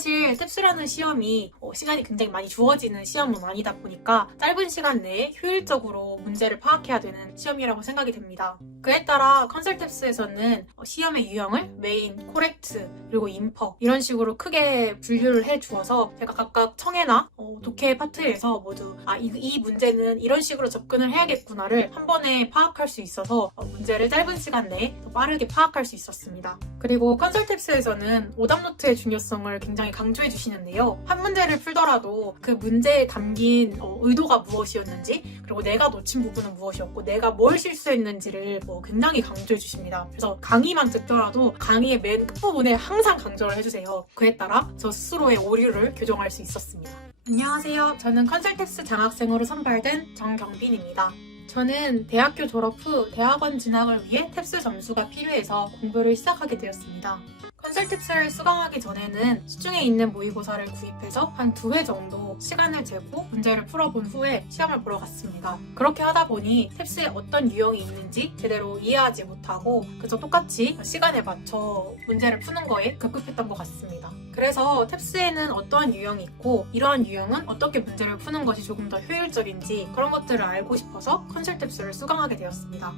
사실 탭스라는 시험이 시간이 굉장히 많이 주어지는 시험은 아니다 보니까 짧은 시간 내에 효율적으로 문제를 파악해야 되는 시험이라고 생각이 됩니다. 그에 따라 컨설탭스에서는 시험의 유형을 메인, 코렉트, 그리고 인퍼 이런 식으로 크게 분류를 해주어서 제가 각각 청해나 독해 파트에서 모두 이 문제는 이런 식으로 접근을 해야겠구나를 한 번에 파악할 수 있어서 문제를 짧은 시간 내에 더 빠르게 파악할 수 있었습니다. 그리고 컨설탭스에서는 오답노트의 중요성을 굉장히 강조해 주시는데요. 한 문제를 풀더라도 그 문제에 담긴 의도가 무엇이었는지, 그리고 내가 놓친 부분은 무엇이었고 내가 뭘 실수했는지를 굉장히 강조해 주십니다. 그래서 강의만 듣더라도 강의의 맨 끝부분에 항상 강조를 해주세요. 그에 따라 저 스스로의 오류를 교정할 수 있었습니다. 안녕하세요. 저는 컨설탭스 장학생으로 선발된 정경빈입니다. 저는 대학교 졸업 후 대학원 진학을 위해 탭스 점수가 필요해서 공부를 시작하게 되었습니다. 컨설탭스를 수강하기 전에는 시중에 있는 모의고사를 구입해서 한 2회 정도 시간을 재고 문제를 풀어본 후에 시험을 보러 갔습니다. 그렇게 하다 보니 탭스에 어떤 유형이 있는지 제대로 이해하지 못하고 그저 똑같이 시간에 맞춰 문제를 푸는 거에 급급했던 것 같습니다. 그래서 탭스에는 어떠한 유형이 있고 이러한 유형은 어떻게 문제를 푸는 것이 조금 더 효율적인지 그런 것들을 알고 싶어서 컨설탭스를 수강하게 되었습니다.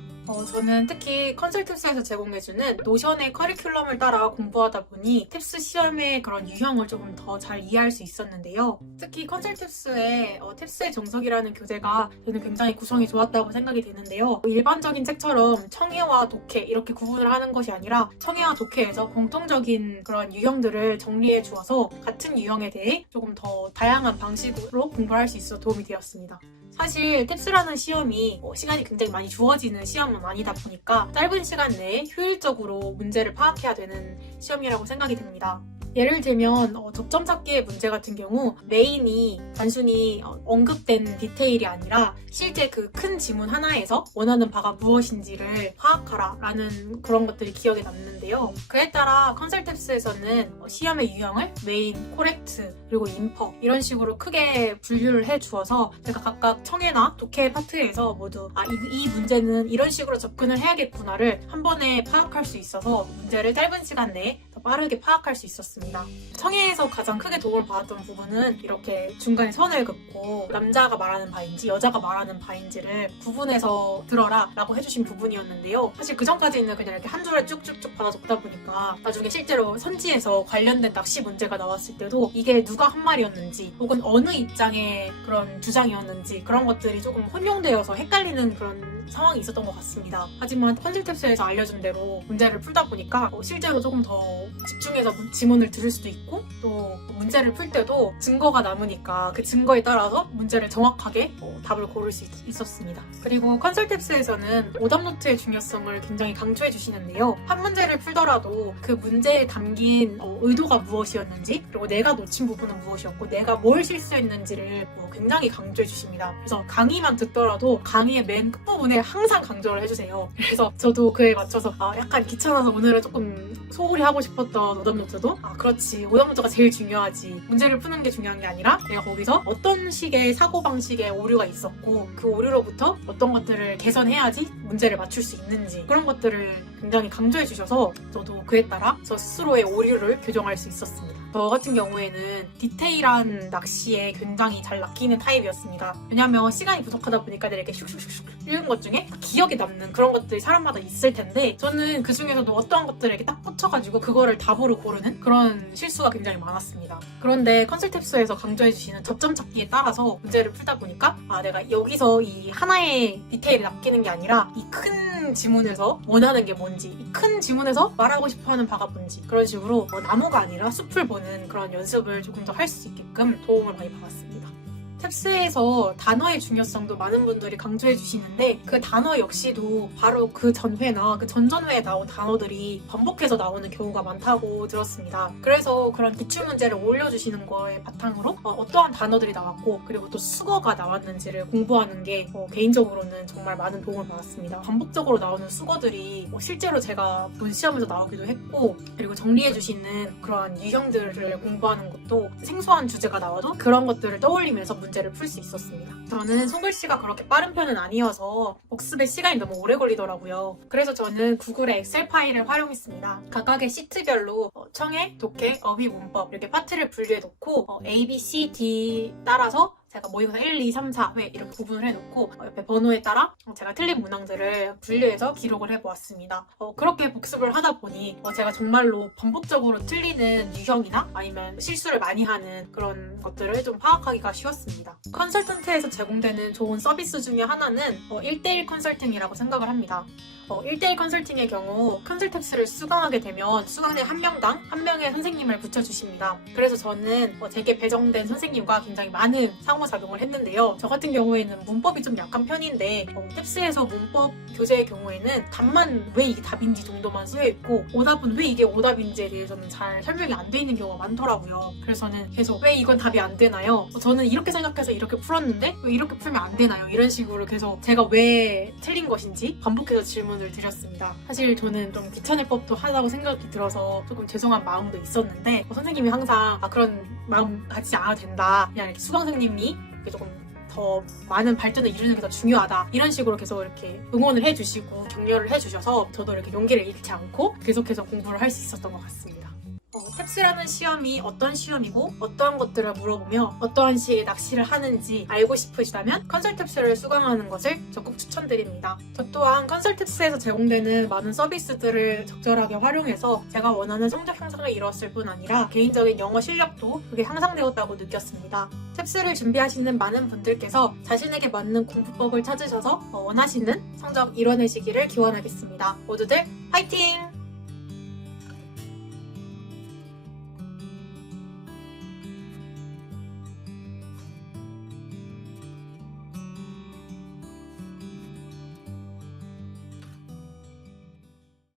저는 특히 컨설탭스에서 제공해주는 노션의 커리큘럼을 따라 공부하다 보니 탭스 시험의 그런 유형을 조금 더 잘 이해할 수 있었는데요. 특히 컨설탭스의 탭스의 정석이라는 교재가 저는 굉장히 구성이 좋았다고 생각이 되는데요. 일반적인 책처럼 청해와 독해 이렇게 구분을 하는 것이 아니라 청해와 독해에서 공통적인 그런 유형들을 정리해 주어서 같은 유형에 대해 조금 더 다양한 방식으로 공부를 할 수 있어 도움이 되었습니다. 사실 탭스라는 시험이 시간이 굉장히 많이 주어지는 시험은 아니다 보니까 짧은 시간 내에 효율적으로 문제를 파악해야 되는 시험이라고 생각이 됩니다. 예를 들면 접점 찾기의 문제 같은 경우 메인이 단순히 언급된 디테일이 아니라 실제 그 큰 지문 하나에서 원하는 바가 무엇인지를 파악하라 라는 그런 것들이 기억에 남는데요. 그에 따라 컨설탭스에서는 시험의 유형을 메인, 코렉트, 그리고 인퍼 이런 식으로 크게 분류를 해주어서 제가 각각 청해나 독해 파트에서 모두 이 문제는 이런 식으로 접근을 해야겠구나를 한 번에 파악할 수 있어서 문제를 짧은 시간 내에 더 빠르게 파악할 수 있었습니다. 청해에서 가장 크게 도움을 받았던 부분은 이렇게 중간에 선을 긋고 남자가 말하는 바인지 여자가 말하는 바인지를 구분해서 들어라 라고 해주신 부분이었는데요. 사실 그 전까지는 그냥 이렇게 한 줄에 쭉쭉쭉 받아 적다 보니까 나중에 실제로 선지에서 관련된 낚시 문제가 나왔을 때도 이게 누가 한 말이었는지 혹은 어느 입장의 그런 주장이었는지 그런 것들이 조금 혼용되어서 헷갈리는 그런 상황이 있었던 것 같습니다. 하지만 컨설탭스에서 알려준 대로 문제를 풀다 보니까 실제로 조금 더 집중해서 지문을 들을 수도 있고 또 문제를 풀 때도 증거가 남으니까 그 증거에 따라서 문제를 정확하게 답을 고를 수 있었습니다. 그리고 컨설탭스에서는 오답노트의 중요성을 굉장히 강조해 주시는데요. 한 문제를 풀더라도 그 문제에 담긴 의도가 무엇이었는지 그리고 내가 놓친 부분은 무엇이었고 내가 뭘 실수했는지를 굉장히 강조해 주십니다. 그래서 강의만 듣더라도 강의의 맨 끝부분에 항상 강조를 해주세요. 그래서 저도 그에 맞춰서 약간 귀찮아서 오늘은 조금 소홀히 하고 싶었던 오답노트도 그렇지 오답노트가 제일 중요하지 문제를 푸는 게 중요한 게 아니라 내가 거기서 어떤 식의 사고방식의 오류가 있었고 그 오류로부터 어떤 것들을 개선해야지 문제를 맞출 수 있는지 그런 것들을 굉장히 강조해 주셔서 저도 그에 따라 저 스스로의 오류를 교정할 수 있었습니다. 저 같은 경우에는 디테일한 낚시에 굉장히 잘 낚이는 타입이었습니다. 왜냐면 시간이 부족하다 보니까 이렇게 슉슉슉슉 읽은 것 중에 기억에 남는 그런 것들이 사람마다 있을 텐데 저는 그 중에서도 어떠한 것들을 이렇게 딱 붙여가지고 그거를 답으로 고르는 그런 실수가 굉장히 많았습니다. 그런데 컨설탭스에서 강조해주시는 접점 찾기에 따라서 문제를 풀다 보니까 내가 여기서 이 하나의 디테일을 낚이는 게 아니라 이 큰 지문에서 원하는 게 뭔지 이 큰 지문에서 말하고 싶어하는 바가 뭔지 그런 식으로 나무가 아니라 숲을 보는 그런 연습을 조금 더 할 수 있게끔 도움을 많이 받았습니다. 탭스에서 단어의 중요성도 많은 분들이 강조해 주시는데 그 단어 역시도 바로 그 전회나 그 전전회에 나온 단어들이 반복해서 나오는 경우가 많다고 들었습니다. 그래서 그런 기출문제를 올려주시는 거에 바탕으로 어떠한 단어들이 나왔고 그리고 또 수거가 나왔는지를 공부하는 게 개인적으로는 정말 많은 도움을 받았습니다. 반복적으로 나오는 수거들이 실제로 제가 본 시험에서 나오기도 했고 그리고 정리해 주시는 그런 유형들을 공부하는 것도 생소한 주제가 나와도 그런 것들을 떠올리면서 문제를 풀 수 있었습니다. 저는 손글씨가 그렇게 빠른 편은 아니어서 복습에 시간이 너무 오래 걸리더라고요. 그래서 저는 구글의 엑셀 파일을 활용했습니다. 각각의 시트별로 청해, 독해, 어휘, 문법 이렇게 파트를 분류해 놓고 A, B, C, D 따라서 제가 모의고사 1, 2, 3, 4회 이렇게 구분을 해놓고 옆에 번호에 따라 제가 틀린 문항들을 분류해서 기록을 해보았습니다. 그렇게 복습을 하다 보니 제가 정말로 반복적으로 틀리는 유형이나 아니면 실수를 많이 하는 그런 것들을 좀 파악하기가 쉬웠습니다. 컨설턴트에서 제공되는 좋은 서비스 중에 하나는 1대1 컨설팅이라고 생각을 합니다. 1대1 컨설팅의 경우 컨설탭스를 수강하게 되면 수강생 한 명당 한 명의 선생님을 붙여주십니다. 그래서 저는 제게 배정된 선생님과 굉장히 많은 상호작용을 했는데요. 저 같은 경우에는 문법이 좀 약한 편인데 탭스에서 문법 교재의 경우에는 답만 왜 이게 답인지 정도만 쓰여있고 오답은 왜 이게 오답인지에 대해서는 잘 설명이 안 돼 있는 경우가 많더라고요. 그래서 저는 계속 왜 이건 답이 안 되나요? 저는 이렇게 생각해서 이렇게 풀었는데 왜 이렇게 풀면 안 되나요? 이런 식으로 계속 제가 왜 틀린 것인지 반복해서 질문을 드렸습니다. 사실 저는 좀 귀찮을 법도 하다고 생각이 들어서 조금 죄송한 마음도 있었는데 선생님이 항상 그런 마음 가지지 않아도 된다. 그냥 이렇게 수강생님이 조금 더 많은 발전을 이루는 게 더 중요하다. 이런 식으로 계속 이렇게 응원을 해주시고 격려를 해주셔서 저도 이렇게 용기를 잃지 않고 계속해서 공부를 할 수 있었던 것 같습니다. 탭스라는 시험이 어떤 시험이고 어떠한 것들을 물어보며 어떠한 식의 낚시를 하는지 알고 싶으시다면 컨설탭스를 수강하는 것을 적극 추천드립니다. 저 또한 컨설탭스에서 제공되는 많은 서비스들을 적절하게 활용해서 제가 원하는 성적 향상을 이뤘을 뿐 아니라 개인적인 영어 실력도 크게 향상되었다고 느꼈습니다. 탭스를 준비하시는 많은 분들께서 자신에게 맞는 공부법을 찾으셔서 원하시는 성적 이뤄내시기를 기원하겠습니다. 모두들 화이팅!